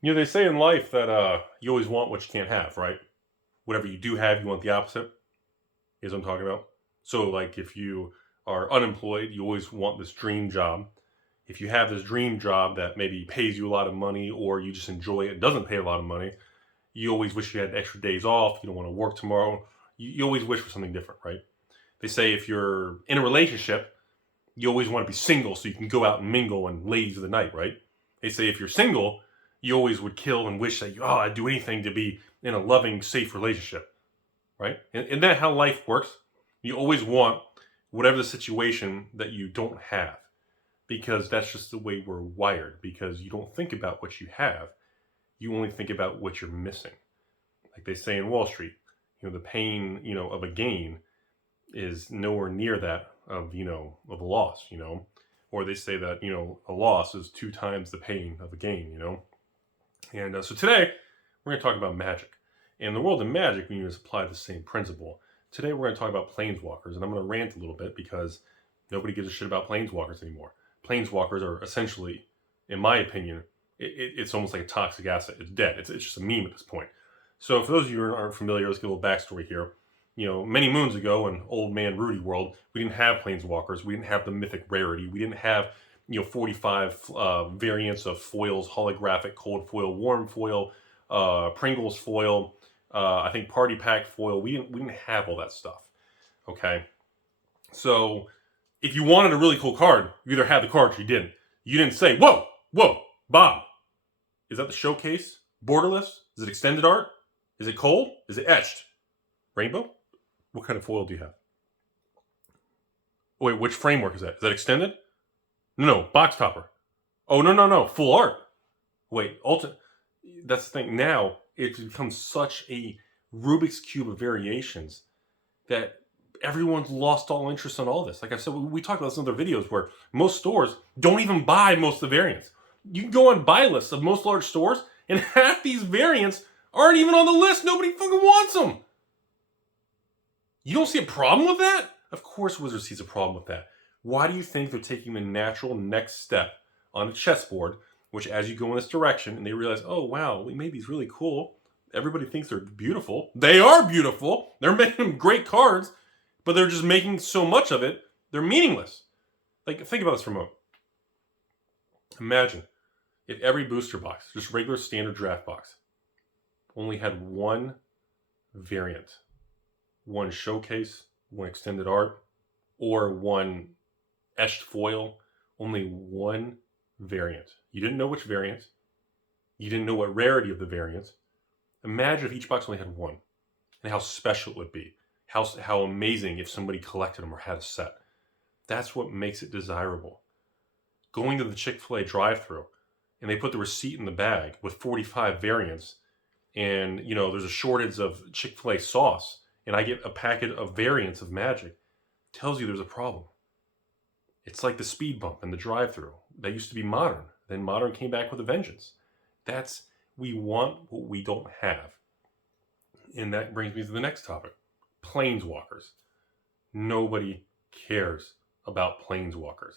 You know, they say in life that you always want what you can't have, right? Whatever you do have, you want the opposite, is what I'm talking about. So, like, if you are unemployed, you always want this dream job. If you have this dream job that maybe pays you a lot of money or you just enjoy it, doesn't pay a lot of money, you always wish you had extra days off. You don't want to work tomorrow. You always wish for something different, right? They say if you're in a relationship, you always want to be single so you can go out and mingle and ladies of the night, right? They say if you're single, you always would kill and wish that I'd do anything to be in a loving, safe relationship, right? And isn't that how life works? You always want whatever the situation that you don't have, because that's just the way we're wired. Because you don't think about what you have, you only think about what you're missing. Like they say in Wall Street, the pain, of a gain is nowhere near that of of a loss, or they say that a loss is 2 times the pain of a gain. And so today we're going to talk about magic. In the world of magic, we need to apply the same principle. Today we're going to talk about planeswalkers, and I'm going to rant a little bit because nobody gives a shit about planeswalkers anymore. Planeswalkers are essentially, in my opinion, it's almost like a toxic asset. It's dead. It's just a meme at this point. So for those of you who aren't familiar, let's get a little backstory here. Many moons ago in old man Rudy world, we didn't have planeswalkers. We didn't have the mythic rarity. We didn't have 45 variants of foils: holographic, cold foil, warm foil, Pringles foil, I think party pack foil. We didn't have all that stuff. Okay, so if you wanted a really cool card, you either had the card or you didn't. You didn't say, whoa, Bob, is that the showcase? Borderless? Is it extended art? Is it cold? Is it etched? Rainbow? What kind of foil do you have? Wait, which framework is that? Is that extended? No, box topper. Oh, no, full art. Wait, that's the thing. Now, it's become such a Rubik's Cube of variations that everyone's lost all interest in all this. Like I said, we talked about this in other videos where most stores don't even buy most of the variants. You can go on buy lists of most large stores, and half these variants aren't even on the list. Nobody fucking wants them. You don't see a problem with that? Of course Wizard sees a problem with that. Why do you think they're taking the natural next step on the chessboard, which as you go in this direction and they realize, oh wow, we made these really cool. Everybody thinks they're beautiful. They are beautiful. They're making great cards, but they're just making so much of it, they're meaningless. Like, think about this for a moment. Imagine if every booster box, just regular standard draft box, only had one variant, one showcase, one extended art, or one etched foil, only one variant. You didn't know which variant. You didn't know what rarity of the variant. Imagine if each box only had one, and how special it would be. How amazing if somebody collected them or had a set. That's what makes it desirable. Going to the Chick-fil-A drive-thru, and they put the receipt in the bag with 45 variants, and there's a shortage of Chick-fil-A sauce, and I get a packet of variants of magic, tells you there's a problem. It's like the speed bump in the drive-thru. That used to be modern. Then modern came back with a vengeance. We want what we don't have. And that brings me to the next topic. Planeswalkers. Nobody cares about planeswalkers.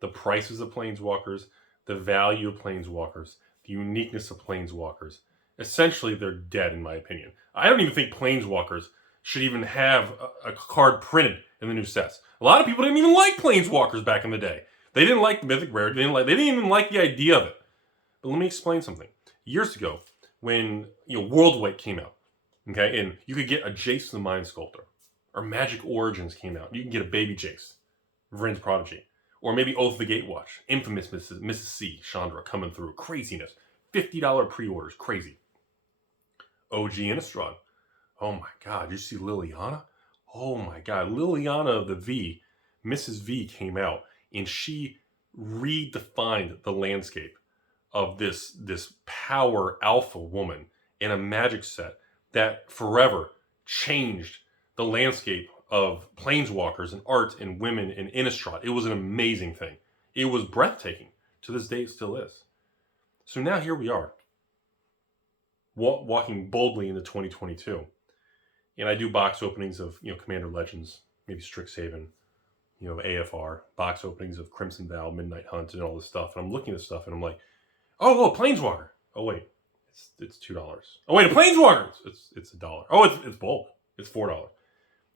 The prices of planeswalkers, the value of planeswalkers, the uniqueness of planeswalkers. Essentially, they're dead in my opinion. I don't even think planeswalkers should even have a card printed in the new sets. A lot of people didn't even like planeswalkers back in the day. They didn't like the mythic rarity. They didn't even like the idea of it. But let me explain something. Years ago, when Worldwide came out, okay, and you could get a Jace the Mind Sculptor, or Magic Origins came out, you can get a baby Jace, Vrin's Prodigy, or maybe Oath of the Gatewatch, infamous Mrs. C, Chandra coming through, craziness, $50 pre-orders, crazy. OG Innistrad, oh my God, did you see Liliana? Oh my God, Liliana of the V, Mrs. V came out, and she redefined the landscape of this power alpha woman in a magic set that forever changed the landscape of planeswalkers and art and women in Innistrad. It was an amazing thing. It was breathtaking. To this day, it still is. So now here we are, walking boldly into 2022. And I do box openings of Commander Legends, maybe Strixhaven, AFR, box openings of Crimson Vow, Midnight Hunt, and all this stuff. And I'm looking at stuff and I'm like, oh, Planeswalker. Oh, wait, It's $2. Oh wait, a Planeswalker. It's $1. Oh, it's bulk. It's $4.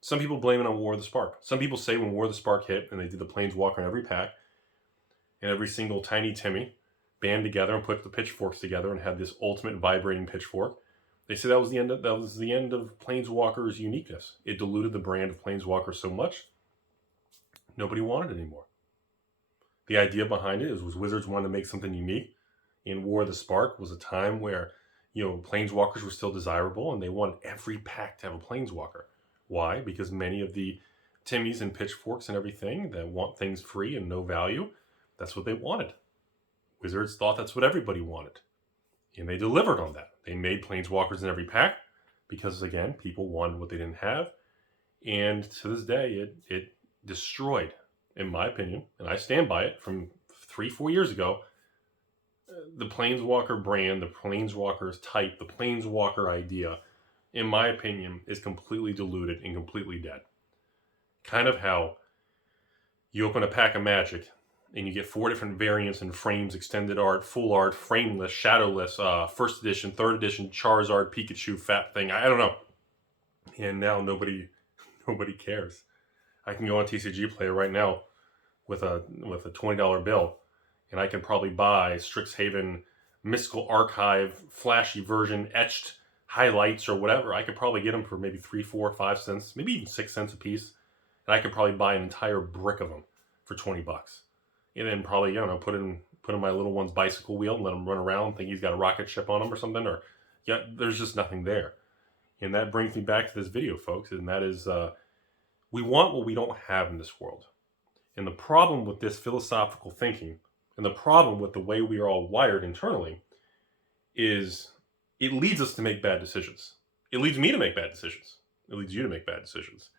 Some people blame it on War of the Spark. Some people say when War of the Spark hit and they did the Planeswalker in every pack, and every single Tiny Timmy band together and put the pitchforks together and had this ultimate vibrating pitchfork. They say that was the end of Planeswalker's uniqueness. It diluted the brand of Planeswalker so much, nobody wanted it anymore. The idea behind it was Wizards wanted to make something unique. In War of the Spark was a time where, Planeswalkers were still desirable, and they wanted every pack to have a Planeswalker. Why? Because many of the Timmys and pitchforks and everything that want things free and no value, that's what they wanted. Wizards thought that's what everybody wanted. And they delivered on that. They made Planeswalkers in every pack because, again, people wanted what they didn't have. And to this day, it destroyed, in my opinion, and I stand by it, from 3-4 years ago, the Planeswalker brand, the Planeswalker's type, the Planeswalker idea, in my opinion, is completely diluted and completely dead. Kind of how you open a pack of Magic and you get 4 different variants and frames, extended art, full art, frameless, shadowless, first edition, third edition, Charizard, Pikachu, Fat Thing. I don't know. And now nobody cares. I can go on TCG Player right now with a $20 bill, and I can probably buy Strixhaven Mystical Archive flashy version, etched highlights or whatever. I could probably get them for maybe 3, 4, 5 cents, maybe even 6 cents a piece. And I could probably buy an entire brick of them for $20. And then probably, put in my little one's bicycle wheel and let him run around, think he's got a rocket ship on him or something. Or, there's just nothing there. And that brings me back to this video, folks. And that is, we want what we don't have in this world. And the problem with this philosophical thinking, and the problem with the way we are all wired internally, is it leads us to make bad decisions. It leads me to make bad decisions. It leads you to make bad decisions.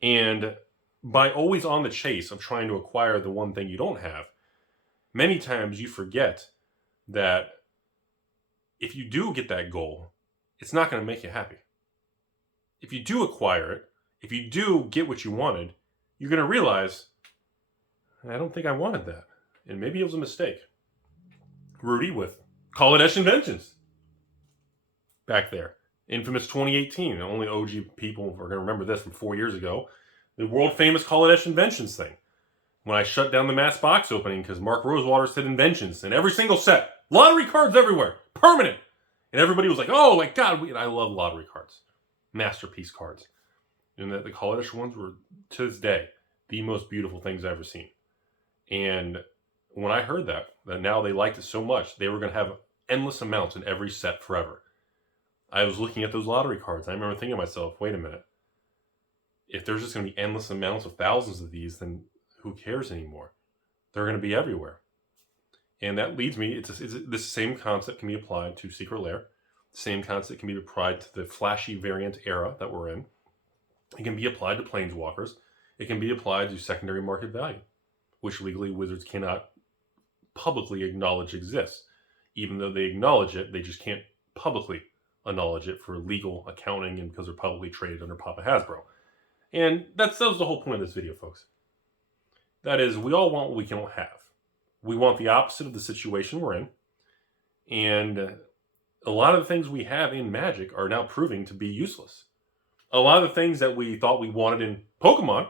And by always on the chase of trying to acquire the one thing you don't have, many times you forget that if you do get that goal, it's not going to make you happy. If you do acquire it, if you do get what you wanted, you're going to realize, I don't think I wanted that. And maybe it was a mistake. Rudy with Call It Inventions. Back there. Infamous 2018. Only OG people are going to remember this from 4 years ago. The world famous Call It Inventions thing. When I shut down the mass box opening because Mark Rosewater said inventions in every single set. Lottery cards everywhere. Permanent. And everybody was like, oh my God. I love lottery cards. Masterpiece cards. And the Call It ones were, to this day, the most beautiful things I've ever seen. And when I heard that now they liked it so much, they were going to have endless amounts in every set forever. I was looking at those lottery cards. I remember thinking to myself, wait a minute. If there's just going to be endless amounts of thousands of these, then who cares anymore? They're going to be everywhere. And that leads me, this same concept can be applied to Secret Lair. The same concept can be applied to the flashy variant era that we're in. It can be applied to Planeswalkers. It can be applied to secondary market value, which legally Wizards cannot publicly acknowledge exists. Even though they acknowledge it, they just can't publicly acknowledge it for legal accounting and because they're publicly traded under Papa Hasbro. And that was the whole point of this video, folks. That is, we all want what we don't have. We want the opposite of the situation we're in. And a lot of the things we have in Magic are now proving to be useless. A lot of the things that we thought we wanted in Pokemon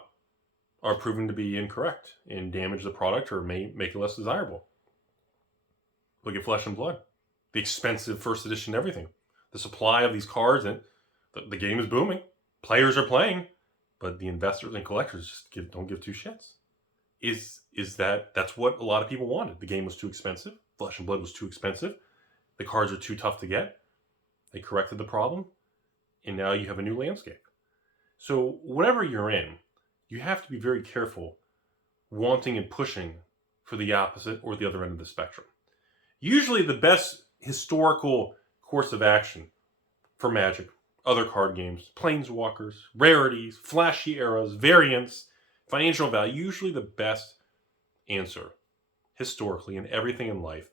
are proving to be incorrect and damage the product or may make it less desirable. Look at Flesh and Blood. The expensive first edition everything. The supply of these cards, and the game is booming. Players are playing, but the investors and collectors just don't give two shits. That's what a lot of people wanted. The game was too expensive. Flesh and Blood was too expensive. The cards are too tough to get. They corrected the problem, and now you have a new landscape. So whatever you're in, you have to be very careful wanting and pushing for the opposite or the other end of the spectrum. Usually the best historical course of action for Magic, other card games, Planeswalkers, rarities, flashy eras, variants, financial value, usually the best answer historically in everything in life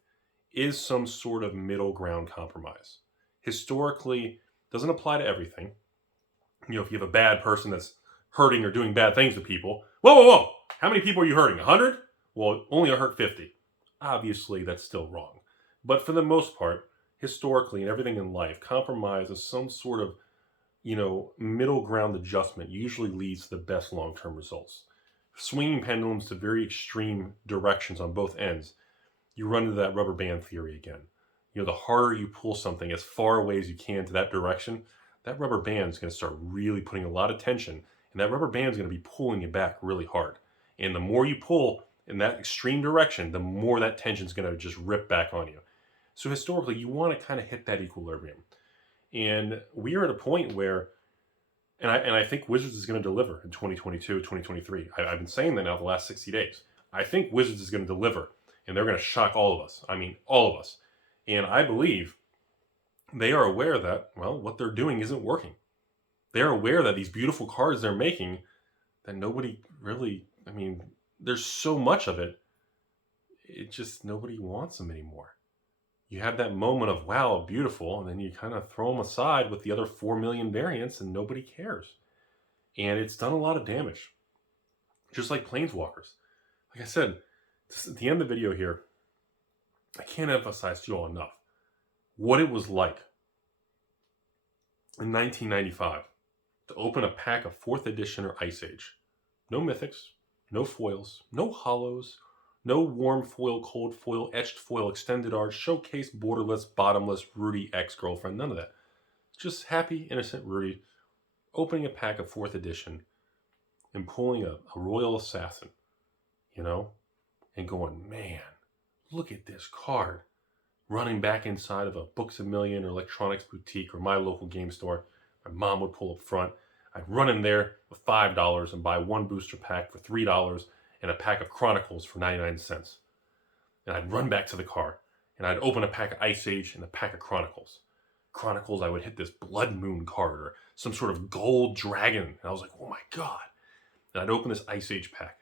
is some sort of middle ground compromise. Historically, doesn't apply to everything. If you have a bad person that's hurting or doing bad things to people, whoa, how many people are you hurting? 100? Well, only hurt 50. Obviously, that's still wrong. But for the most part, historically and everything in life, compromise is some sort of, middle ground adjustment usually leads to the best long-term results. Swinging pendulums to very extreme directions on both ends, you run into that rubber band theory again. The harder you pull something as far away as you can to that direction, that rubber band is going to start really putting a lot of tension, and that rubber band is going to be pulling you back really hard. And the more you pull in that extreme direction, the more that tension is going to just rip back on you. So historically, you want to kind of hit that equilibrium. And we are at a point where, and I think Wizards is going to deliver in 2022, 2023. I've been saying that now the last 60 days. I think Wizards is going to deliver, and they're going to shock all of us. I mean, all of us. And I believe they are aware that, well, what they're doing isn't working. They're aware that these beautiful cards they're making, that nobody really, there's so much of it, it just, nobody wants them anymore. You have that moment of, wow, beautiful, and then you kind of throw them aside with the other 4 million variants and nobody cares. And it's done a lot of damage. Just like Planeswalkers. Like I said, at the end of the video here, I can't emphasize to you all enough what it was like in 1995 to open a pack of 4th edition or Ice Age. No mythics, no foils, no hollows, no warm foil, cold foil, etched foil, extended art, showcase, borderless, bottomless, Rudy ex-girlfriend, none of that. Just happy, innocent Rudy opening a pack of 4th edition and pulling a Royal Assassin, and going, man, look at this card. Running back inside of a Books A Million or Electronics Boutique or my local game store. My mom would pull up front. I'd run in there with $5 and buy one booster pack for $3 and a pack of Chronicles for 99 cents. And I'd run back to the car and I'd open a pack of Ice Age and a pack of Chronicles. Chronicles, I would hit this Blood Moon card or some sort of gold dragon. And I was like, oh my God. And I'd open this Ice Age pack.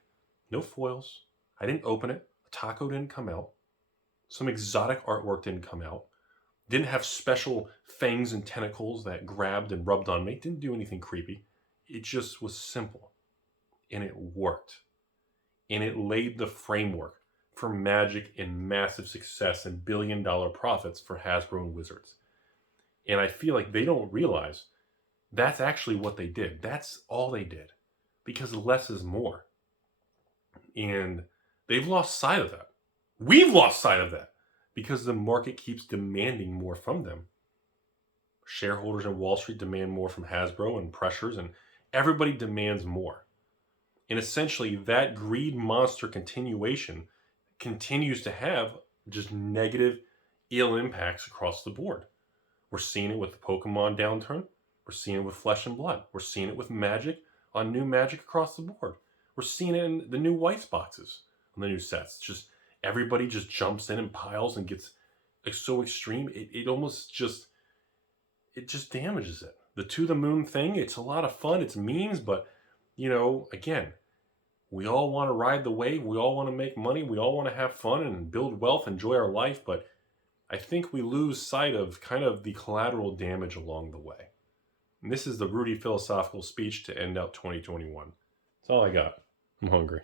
No foils. I didn't open it. A taco didn't come out. Some exotic artwork didn't come out. Didn't have special fangs and tentacles that grabbed and rubbed on me. Didn't do anything creepy. It just was simple. And it worked. And it laid the framework for Magic and massive success and billion-dollar profits for Hasbro and Wizards. And I feel like they don't realize that's actually what they did. That's all they did. Because less is more. And they've lost sight of that. We've lost sight of that because the market keeps demanding more from them. Shareholders in Wall Street demand more from Hasbro and pressures, and everybody demands more. And essentially, that greed monster continuation continues to have just negative, ill impacts across the board. We're seeing it with the Pokemon downturn. We're seeing it with Flesh and Blood. We're seeing it with Magic on new Magic across the board. We're seeing it in the new Weiss boxes on the new sets. Just everybody just jumps in and piles and gets so extreme. It almost just, it just damages it. The To the Moon thing, it's a lot of fun. It's memes, but, again, we all want to ride the wave. We all want to make money. We all want to have fun and build wealth, enjoy our life. But I think we lose sight of kind of the collateral damage along the way. And this is the Rudy philosophical speech to end out 2021. That's all I got. I'm hungry.